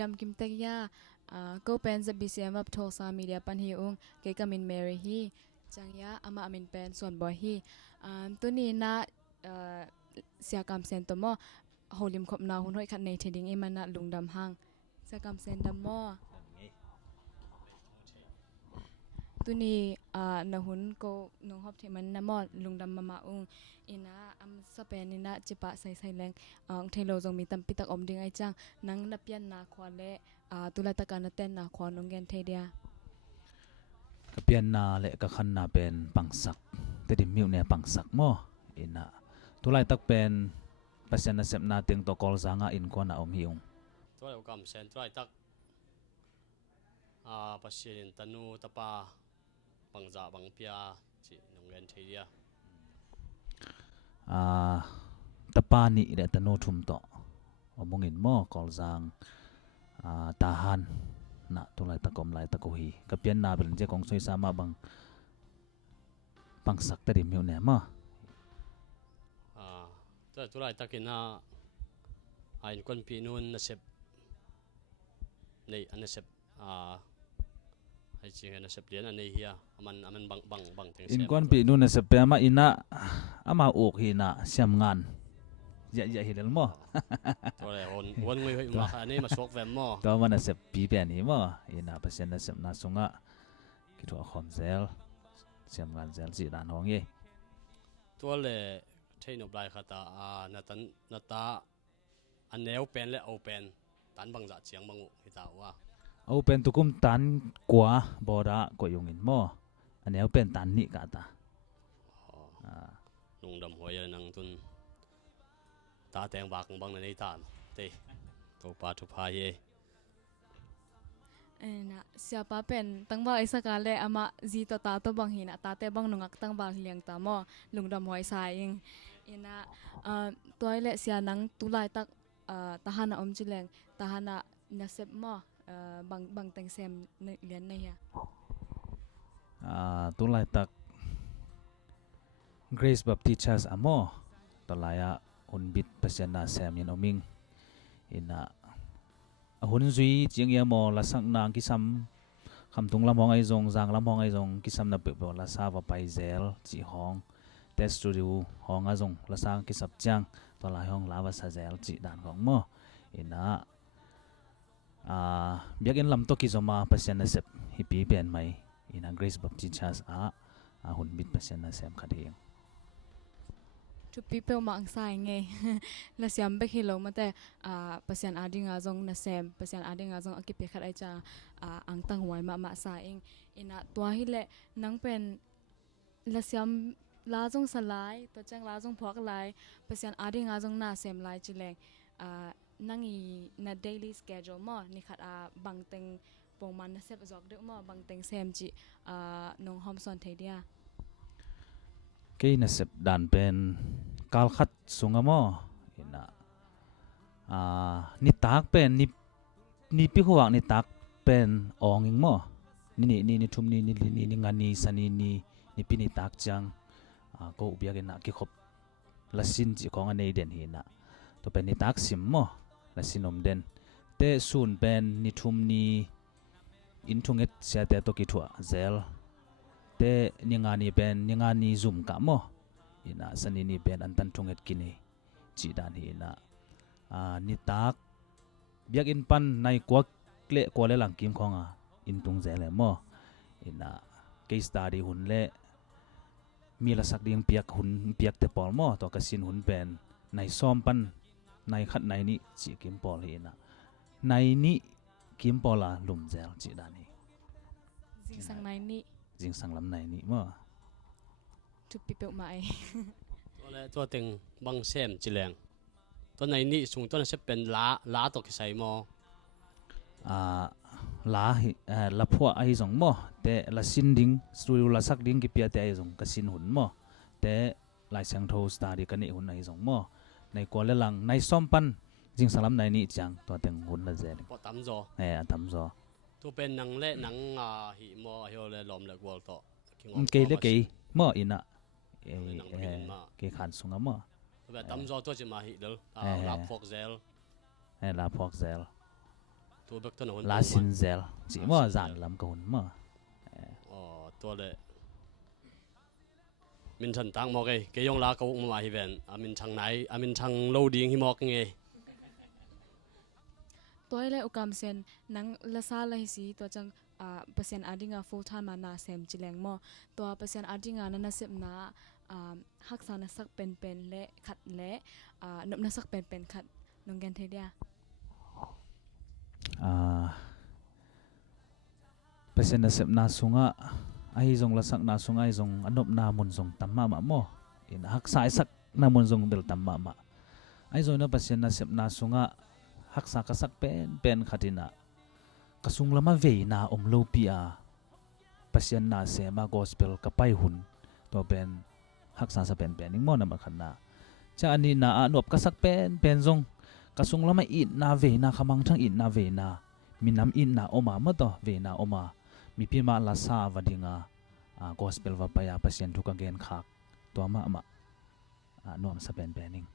dam kim te ya ko pen za bcm up tho sa media pan hi ung ke kamin mary hi chang ya ama amin pen son boy hi tu ni na sia kam sen to mo holim khop na hun hoi khat nei theding e mana lungdam hang sia kam sen dam mo tu ni na hun ko nong hop the man na mo lungdam mama ung ina am sa pen ina chipa sai sai leng thelo jong mi tam pitak om ding ai chang nang na pian na khwa le tula takana ten na khwa nong gen the dia kapian na le ka khan na pen pangsak te dim miu ne pangsak mo ina tulai tak pen pasyan na sep na ting to kol zanga in ko na om hiung tulai kam sen tulai tak pasyan tanu tapa pangza pangpia chi nong gen the dia tapa ni le tanu thum to omongin mo kol zang tahan na tulai takom lai takohi kapian na ben je kong soi sama bang pangsak te dim miu ne ma tulai takina ain kon pi nun na sep nei an sep ai ching na sep lian an nei hia aman bang teng in kon pi nun na sep pe ma ina ama ok hi na siam ngan ya hi lel mo tulai on ngoi hoi ma kha nei ma sok vem mo to ma na sep pi pe ni mo ina pasien na sep na sunga ki to khom zel siam ngan zel ji dan hong ye tulai thei no blai khata na ta an neu pen le open tan bangza chiang mangu hita wa open tukum tan kwa boda ko yungin mo ane open tan ni ka ta lungdam hoya nang tun ta teng bak bang na nei tan te to pa thu pha ye na siapa pen tang ba isa kale ama zi to ta to bang hina ta te bang nungak tang ba liang ta mo lungdam hoi saing ina toilet sia nang tulai tak tahana om chileng tahana nasep mo bang teng sem lian nei ya tulai tak Grace Baptist Church amo talaya unbit pasien na sem yin oming ina hun zui chiang ya mo la sang nang ki sam kham tung lam hong ai zong jang lam hong ai zong ki sam na pe bo la sa va pai zel chi hong test studio hong a zong la sang ki sap chang to la hong la va sa zel chi dan hong mo ina biak in lam to ki zoma pasien na sep hi pi pen mai ina Grace Baptist Church hun bit pasien na sem khading to people mang sai nge la siam be khilo mate pasian adinga zong na sem pasian adinga zong akipe khat ai cha ang tang wai ma sa ing ina to hi le nang pen la siam la zong salai to chang la zong phok lai pasian adinga zong na sem lai chileng nangi na daily schedule mo ni khat bang teng pong man na sep jok de mo bang teng sem chi nong hom son thei dia ke na sep dan pen kal khat sunga mo ina ni tak pen ni pi huang ni tak pen onging mo ni thum ni ngani sani ni pi ni tak chang ko ubia ke na ki khop lasin chi khong anei den hi na to pen ni tak sim mo lasin om den te sun pen ni thum ni in thunget sia te to ki thua zel te ningani pen ningani zoom ka mo ina sanini pen an tan thunget kini chi dan hi na ni tak biak in pan nai kwak le ko le lang kim khonga in tung zele mo ina case study hun le mi la sak ding piak te pol mo to ka sin hun pen nai som pan nai khat nai ni chi kim pol hi na nai ni kim pola lum zel chi dan hi jing sang nai ni jing sang lam nai ni mo to people mai to teng bang sem chileng to nai ni sung to na se pen la to ki sai mo la hi la phua ai zong mo te la sin ding studio la sak ding ki pia te ai zong ka sin hun mo te lai sang tho study ka ni hun ai zong mo nai ko le lang nai som pan jing salam nai ni chang to teng hun la zel po tam zo tam zo to pen nang le nang hi mo hyo le lom le wol to ke le ke mo ina ke khan sunga mo ba tam zo to chi ma hi del la phok zel la phok zel ตัวเบกตัวหนุ่น lá xin zel chỉ mà dàn làm cầu mà อ๋อตัวเลยมินชันตั้งมอกเกยองลาเขามาฮิเวนอามินชังไหนอามินชังโลดิ้งฮิมอกไง ตัวเลยอุกามเซนนังละซาละฮิสีตัวจังเปอร์เซ็นต์อาดิงา full time มานาเซมจิเลงมอตัวเปอร์เซ็นต์อาดิงานันน่ะเสพนาฮักษานัสักเป็นเละขัดเละนบนัสักเป็นขัดนงแกนเทเดีย persen na sep na sunga ai zong la sak na sunga ai zong anop na mun zong tamma ma mo in hak sai sak na mun zong bel tamma ma ai zong na persen na sep na sunga hak sa ka sak pen khatina kasung lama ve na omlo pia persen na se ma gospel ka pai hun to ben hak sa pen ning mo na ma khanna cha ani na anop ka sak pen zong kasung lama i na ve na khamang thang i na ve na minam in na oma ma to ve na oma mi pi ma la sa vadinga gospel va pa ya pasien thu ka gen khak to ma nom sa pen ning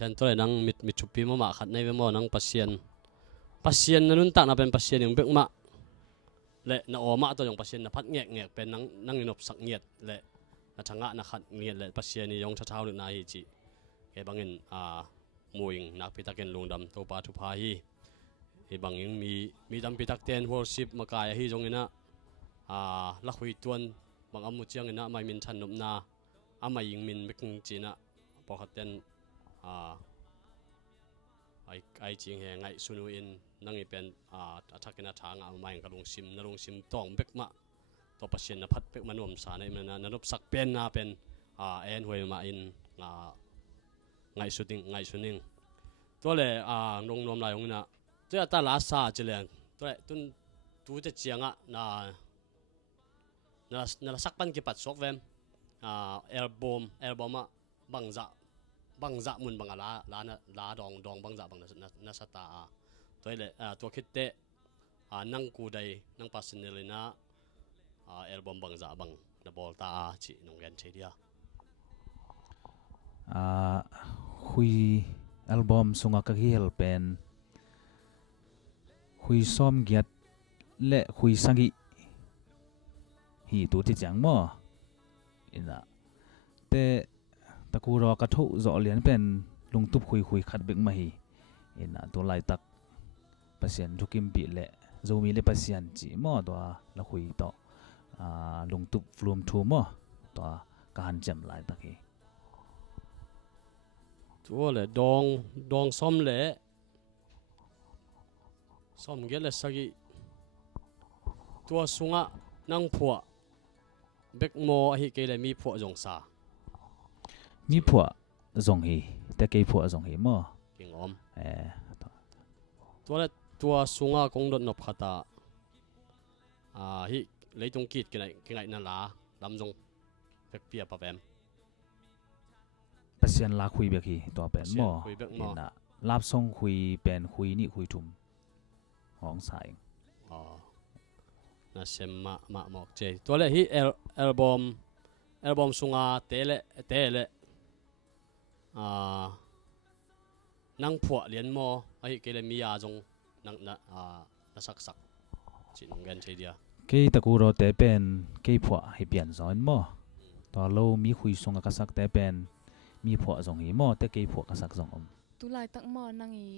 ฉันตัวเลยนั่งมิดชุบปีมาขัดในเวมอนั่งปัสเซียนนั่นตักน่ะเป็นปัสเซียนอย่างเบิกมาเละน่ะออมาตัวอย่างปัสเซียนน่ะพัดแงกเป็นนั่งนบสักเงียดเละน่ะชะงะน่ะขัดเงียดเละปัสเซียนนี่ยองเช้าหรือนายจีแกบางเงินมวยนักพิทักษ์เงินลุงดำตัวปลาทุพาฮีบางยังมีดำพิทักษ์เตียนวอลชิปมากายฮีจงเงินนะลักหุยตวนบางอมุเจียงเงินนะไม่มินชันนบนาไม่ยิงมินเบกจีนะพอขัดเตียนไอจริงแหงไงสุนุอินนั่งอีเป็นทักกินทางไม่กับลงซิมนลงซิมต้องเบกมาตัวปัสเซียนพัดเบกมันวมสารในมันนรบสักเป็นเป็นเอ็นหวยมาอินไงสุนิงตัวเลยลงนวมลายของน่ะตัวตาลาซาเจริญตัวเลยตัวจะเจียงนั่นสักปันกี่ปัดซอกเวมเอลบอมบังจะมุนบังลาดองบังจะบังนัสตาตัวเลยตัวคิดเตะนั่งกูได้นั่งปัสสินเลยนะเอลบอมบังจะบังนับบอลตาจีนงเงินเชียคุยอัลบั้มสุงากะฮิลเป็นคุยซ้อมเกียรติและคุยสังกีฮีตัวที่จังมั่วอินะแต่ตะกูรอกระทุจ่อเลียนเป็นลุงตุบคุยขัดเบกมาฮีอินะตัวไล่ตักปัสยันทุกิมปีเละโจมีเละปัสยันจีมั่วตัวละคุยต่อลุงตุบรวมทูมั่วตัวการจำไล่ตักฮีตัวเลยดองซ้อมเละซ้อมเกลสักตัวสุงะนั่งผัวเบกโมฮิเกลมีผัวจงซามีผัวจงฮีแต่เกยผัวจงฮีมั่วกิงอมตัวเลยตัวสุงะคงโดนนบขัดฮิเลยตรงกีดกันไหนนั่นล่ะลำจงเบกเปียปะแปมปัสยันลาคุยเบกีตัวเป็นมั่วนะลาบส่งคุยเป็นคุยนี่คุยทุ่มห้องสายน่าเซมมาหมอกเจตัวเลยฮิเอลบอมสุงาเตะนั่งผัวเลียนโมไอ้เกลมียาจงนั่งน่าสักจีนงเงินเชียเกยตะกูรอเตเป็นเกยผัวให้เปลี่ยนสอนมั่วตอนเรามีคุยส่งกับสักเตเป็นมีผัวจงฮีมั่วแต่เกยผัวกับสักจงตุลายตั้งมอนั่งอี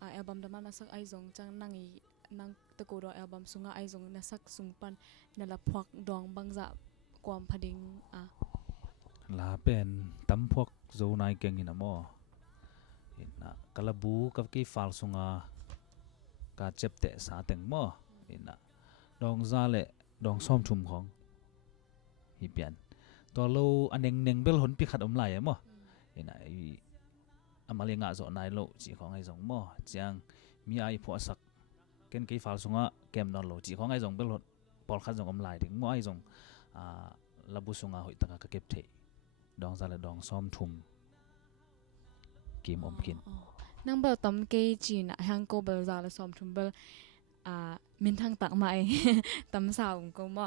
อัลบั้มดามานัสักไอซงจังนั่งอีนั่งตะโกรออัลบั้มสุงาไอซงนัสักสุงปันนั่นละพวกดองบังจะความพดิงลาเป็นตั้มพวกโจนายเก่งนี่นะมั่วอินะกะลาบูกับกีฟาลสุงากาเจ็บเตะสาเต็งมั่วอินะดองซาเละดองซ้อมชุมของฮิเปียนตัวเราอันเน่งเบลหนปีขัดอมไหลมั่วอินะอามาเลียงะโจนายโลจีของไอซงมั่วจังมีไอผัวสักเก่งกีฟาลสุงาเกมนอนโลจีของไอซงเบลหนปอลขัดซงอมไหลถึงมั่วไอซงลาบุสุงาหอยตังกะเก็บเทดองซาเลดองซ้อมทุ่มกิมอมกินนั่งเบลตอมเกจีน่ะฮังโกเบลซาเลซ้อมทุ่มเบลมินทางตักมาตำสาวของกูบ่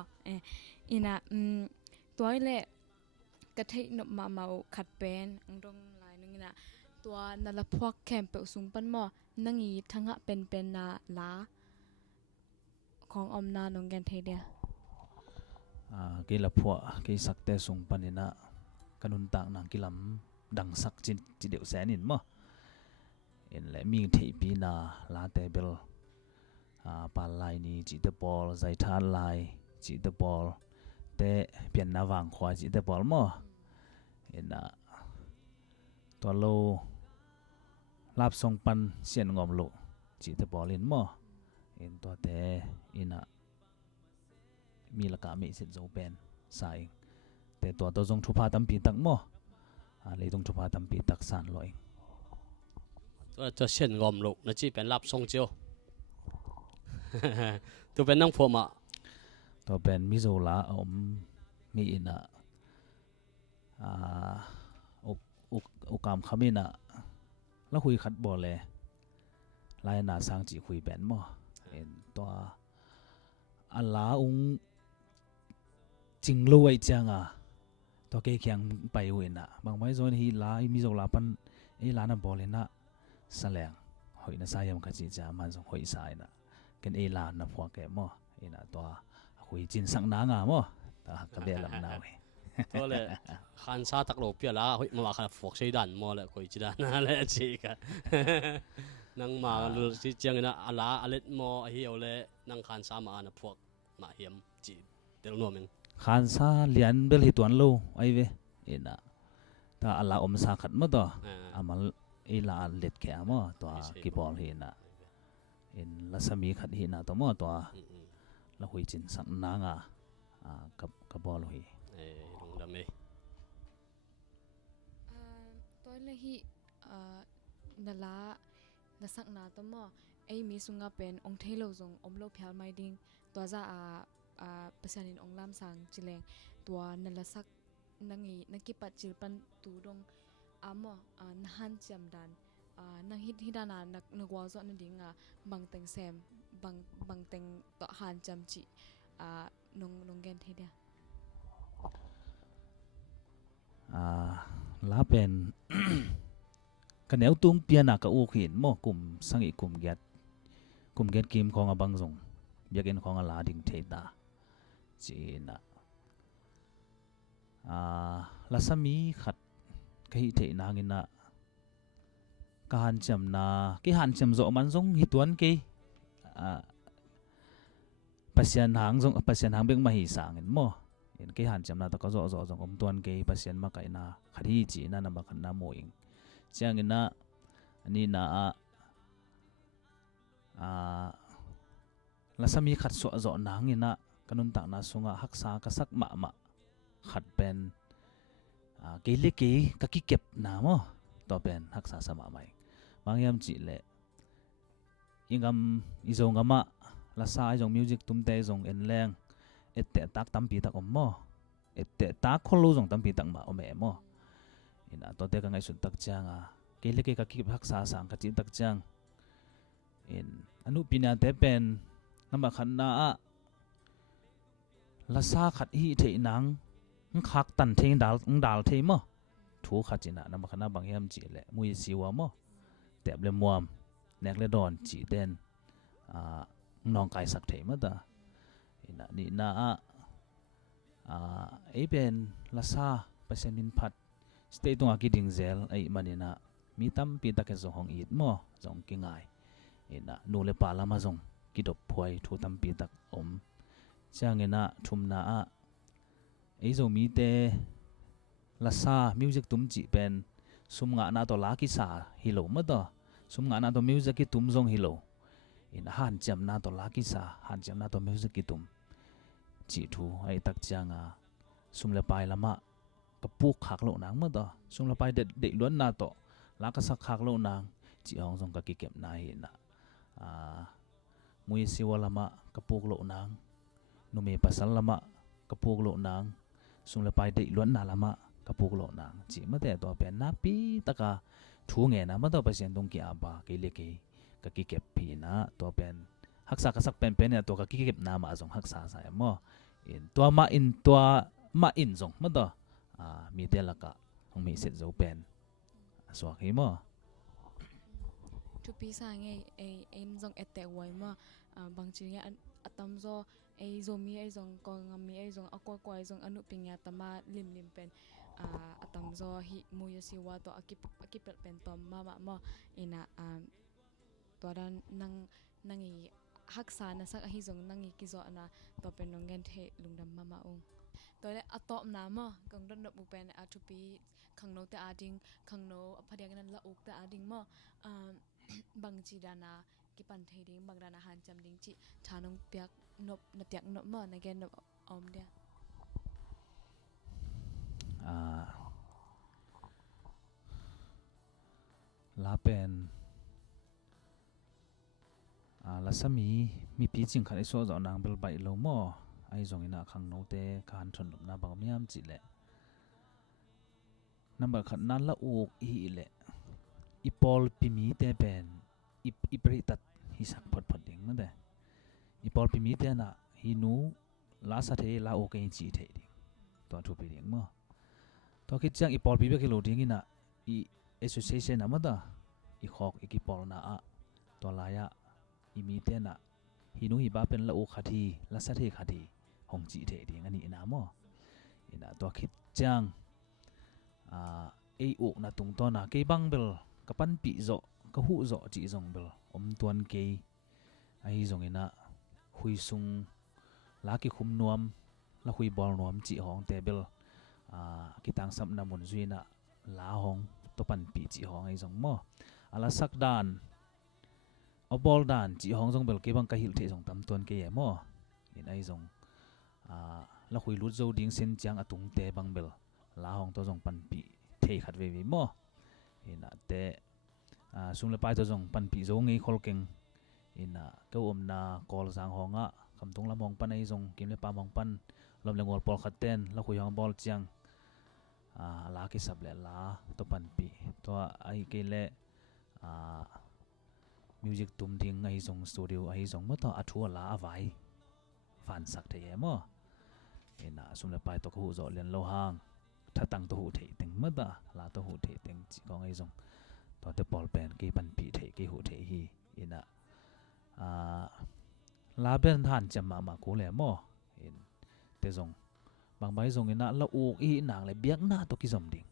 อีน่ะตัวเละกะเทนบมาเมาขัดเป็นอังดงลายนึงน่ะตัวนั่นละพวกแคมเปลสูงปันหม้อนั่งอีทั้งเป็นนาลา ของอมนาน้องแกนเทเดีย cái là phua cái sắc te sung panina kanun tak nang kilam dang sak chin chi deu sen in mo en le mi thei pi na la te bel pa lai ni chi te pol zai than lai chi te pol te pian na wang khwa chi te pol mo en to lo lap song pan sian ngom lo chi te pol in mo en to te ina mi la ka mi sit zo pen sai te to to zong thu pha tam pi tak mo le dong thu pha tam pi tak san loi cho xiên gom lục nó chỉ bên lap song chiêu tôi bên năng phô mà to pen mi zo la mi ina o kam khamina la hui khat bo le lai na sang chi hui pen mo en to ala ung ching lo ai changa to ke kyang pai wina bang mai zon hi la mi zo la pan e la na bol na saleng hoi na sayam ka chi cha man zong hoi sai na ken e la na phwa ke mo ina to hui chin sang na nga mo ta ka be lam na we tôi là khán sa tắc lộ bia lá hoi mà khán phục xây đàn mua lại coi chỉ đàn là chỉ cả năng mà chỉ chiang na ala alet mo hiểu lệ năng khán sa mà anh phục mà hiểm chỉ để nó mình khan sa lian bel hi tuan lo ai ve ina ta ala sa khat mo to amal e la let ke mo to ki bol hi na in la sami khat hi na to mo to la hui chin sang na nga ka bol hi đúng đam mê tôi là hi nala na sak na to mo ai mi sunga pen ong thelo zong omlo phal mai ding to za pasanin ong lam sang chileng to nala sak nangi nakipat chilpan tu dong amo nahan cham dan nang hidana nagwa zo na dinga bangteng sem bangteng to han cham chi nong gen the dia la pen ka neu tung piana ka u khin mo kum sangi kum get kim khong abang zong biakin khong la ding the da chi na la sami khat ka hi the na ngina ka han cham na ki han cham zo man zong hi tuan ke pasian hang bek ma hi sang en mo en ke han cham na ta ka zo zong tuan ke pasian ma kai na khari chi na ma khan na mo ing chiang ina ani na la sami khat so zo nang ina kanun tak na sunga haksa ka sak ma khat pen ke le ke ka ki kep na mo to pen haksa sama mai mangyam chi le ingam izong ama la sa izong music tumte zong en leng ette tak tampi tak mo ette tak kholo zong tampi tak ma ome mo ina to te ka ngai sun tak changa ke le ke ka ki haksa sang ka chi tak chang in anu pina te pen namba khan na la sa khat hi the nang khak tan theng dal the mo thu khat china namba khana bangyam chi le mui siwa mo tep le muam nek le don chi ten nong kai sak the ma da ina ni na e pen la sa pasen min phat stay tung aki ding zel ai manina mi tam pi ta ke zo hong it mo zong ki ngai ina nu le pa lama zong ki dop phoi thu tam pi tak om chang ina thum na ei zo mi te la sa music tum chi pen sum nga na to la ki sa hi lo ma da sum nga na to music ki tum zong hi lo in han cham na to la ki sa han cham na to music ki tum chi thu ai tak chang sum le pai lama ka pu khak lo nang ma da sum le pai de luan na to la ka sak khak lo nang chi hong zong ka ki kep na hi na mui siwa lama ka puk lo nang nu me pasal lama ka puk lo nang sum le pai de luan na lama ka puk lo nang chi ma te to pen na pi taka thu nge na ma to pasien dong ki aba ke le ke ka ki kep pi na to pen haksa ka sak pen ne to ka ki kep na ma zong haksa sa mo in to ma in zong ma to mi te la ka hong mi set zo pen so hi mo tu pi sa nge em zong ette wai ma bang chi ya atam zo ai zo mi ai zong ko ngami ai zong akwa ko ai zong anu pingya tama lim pen atam zo hi muya siwa to akipel pen tom mama mo ina toran nangi haksa na sak hi zong nangi kizo na to pen nongen the lungdam mama ong toile atop na ma kang don bu pen a thupi khangno te ading khangno phadiang nan la uk te ading mo bang chi dana ki pan thei ding bang dana han cham ding chi thanong piak nop na piak nop ma na gen nop om dia la pen la sami mi pi ching khan iso zo nang bel bai lo mo ai zong ina khang no te khan thon na bang miam chi le number khan nan la uk i le i pol pi mi te pen i pri tat hi sak phot ding ma de i pol pi mi te na hi nu la sa the la ok chi the ding to thu pi ding mo to ki chang i pol pi be ki lo ding ina i association amada i khok i ki pol na a to la ya i mi te na hi nu hi ba pen la o khathi la sa the khathi hong chi the ding ani ina mo ina to khit chang ei ok na tung to na ke bang bel ka pan pi zo ka hu zo chi zong bel om tuan ke ai zong ina hui sung la ki khum nuam la hui bol nuam chi hong te bel ki tang sam na mun zuina la hong to pan pi chi hong ai zong mo ala sak dan a bol dan chi hong zong bel ke bang ka hil the zong tam tuan ke ye mo in ai zong la hui lut zo ding sen chang atung te bang bel la hong to zong pan pi thei khat ve mo ina te sung le pai to zong pan pi zo ngei khol keng ina ko om na kol sang honga kam tung la mong pan ai zong kim le pa mong pan lom le ngol pol khaten la hui hong bol chiang la ki sab le la to pan pi to ai ke le music tum ding ai zong studio ai zong mo to athu la avai fan sak the ye mo ina sung le pai to ko zo len lo hang tha tang to hu thei teng ma da la to hu thei teng chi kong ai zong to te pol pen ke pan pi thei ke hu thei hi ina la ben han cham ma ko le mo in te zong bang bai zong ina la u i nang le biak na to ki zom ding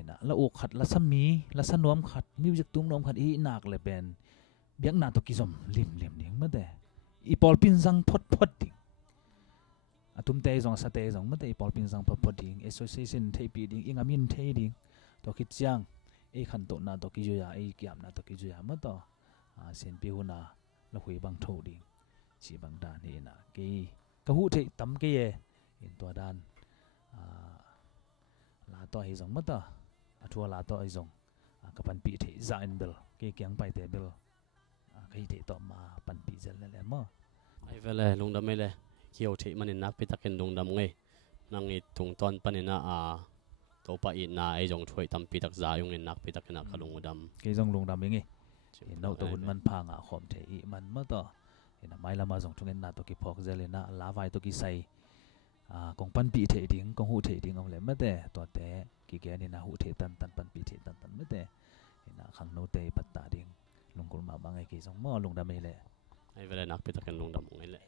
ina la u khat la sami la sanom khat music tum nom khat i nak le pen biak na to ki zom lim ding ma de i pol pin jang phot ding atum te zong sa te zong ma te pol pin jang phot ding association thei pi ding inga min thei ding to ki chang e khan to na to ki ju ya e kiam na to ki ju ya ma to sen pi hu na la hui bang tho ding chi bang dan ni na ki ka hu thei tam ke ye in to dan la to hi zong ma to athua la to ai zong ka pan pi thei za in bel ke kyang pai te bel kai thei to ma pan pi zel le mo ai vele lungdam me le kiau thei manin nak pi takin lungdam ngai nangi tung ton panina to pa i na ai jong thoi tam pi tak za yung in nak pi takina kalungudam ke zong lungdam nge no to hun man pha nga khom the i man ma to ina mai lama zong thungen na to ki phok zel na la vai to ki sai kong pan pi the ding kong hu the ding ong le ma te to te ki ge ni na hu the tan pan pi the tan ma te ina khang no te pat ta ding lungkul ma ba ngai ki zong mo lungdam me le ai vele nak pi takin lungdam ngai le